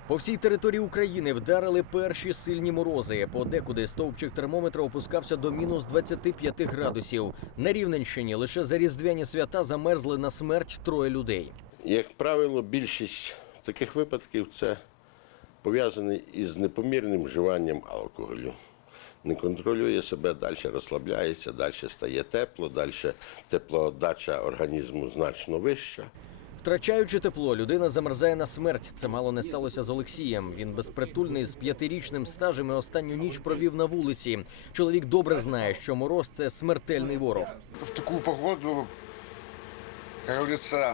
По всій території України вдарили перші сильні морози. Подекуди стовпчик термометра опускався до мінус 25 градусів. На Рівненщині лише за різдвяні свята замерзли на смерть 3 людей. Як правило, більшість таких випадків це пов'язане із непомірним вживанням алкоголю. Не контролює себе, далі розслабляється, далі стає тепло, далі теплоотдача організму значно вища. Втрачаючи тепло, людина замерзає на смерть. Це мало не сталося з Олексієм. Він безпритульний з 5-річним стажем і останню ніч провів на вулиці. Чоловік добре знає, що мороз – це смертельний ворог. В таку погоду, як говориться,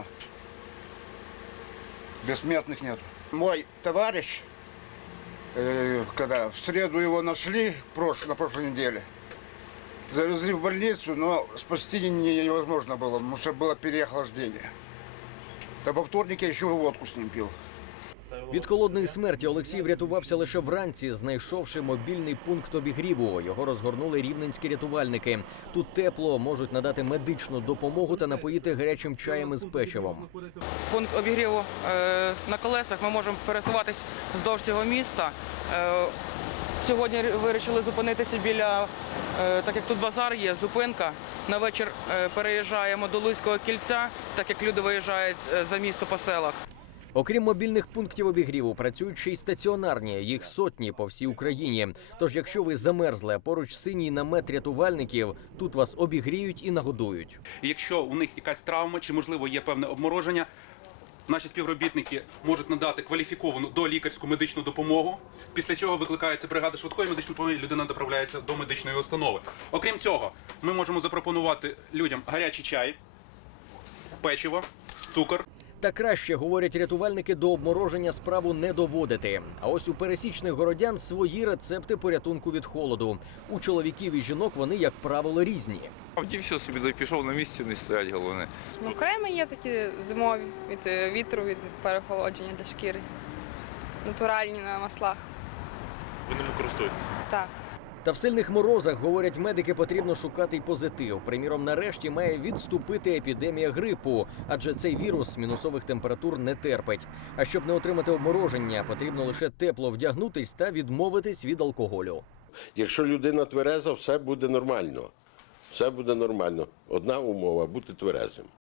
бессмертных нет. Мой товарищ, когда в среду его нашли, на прошлой неделе, завезли в больницу, но спасти невозможно было, потому что было переохлаждение. А во вторник я еще водку с ним пил. Від холодної смерті Олексій врятувався лише вранці, знайшовши мобільний пункт обігріву. Його розгорнули рівненські рятувальники. Тут тепло, можуть надати медичну допомогу та напоїти гарячим чаєм із печивом. Пункт обігріву на колесах, ми можемо пересуватись вздовж всього міста. Сьогодні вирішили зупинитися біля, так як тут базар є, зупинка. На вечір переїжджаємо до Луцького кільця, так як люди виїжджають за місто по селах. Окрім мобільних пунктів обігріву, працюють ще й стаціонарні. Їх сотні по всій Україні. Тож, якщо ви замерзли, а поруч синій намет рятувальників, тут вас обігріють і нагодують. Якщо у них якась травма чи, можливо, є певне обмороження, наші співробітники можуть надати кваліфіковану долікарську медичну допомогу, після чого викликається бригада швидкої медичної допомоги, людина доправляється до медичної установи. Окрім цього, ми можемо запропонувати людям гарячий чай, печиво, цукор. Та краще, говорять рятувальники, до обмороження справу не доводити. А ось у пересічних городян свої рецепти порятунку від холоду. У чоловіків і жінок вони, як правило, різні. Вдівся собі, да й пішов на місці, не стоять головне. Ну, креми є такі зимові, від вітру, від переохолодження для шкіри. Натуральні на маслах. Ви ними користуєтеся? Так. Та в сильних морозах, говорять медики, потрібно шукати й позитив. Приміром, нарешті має відступити епідемія грипу, адже цей вірус мінусових температур не терпить. А щоб не отримати обмороження, потрібно лише тепло вдягнутись та відмовитись від алкоголю. Якщо людина твереза, все буде нормально. Все буде нормально. Одна умова – бути тверезим.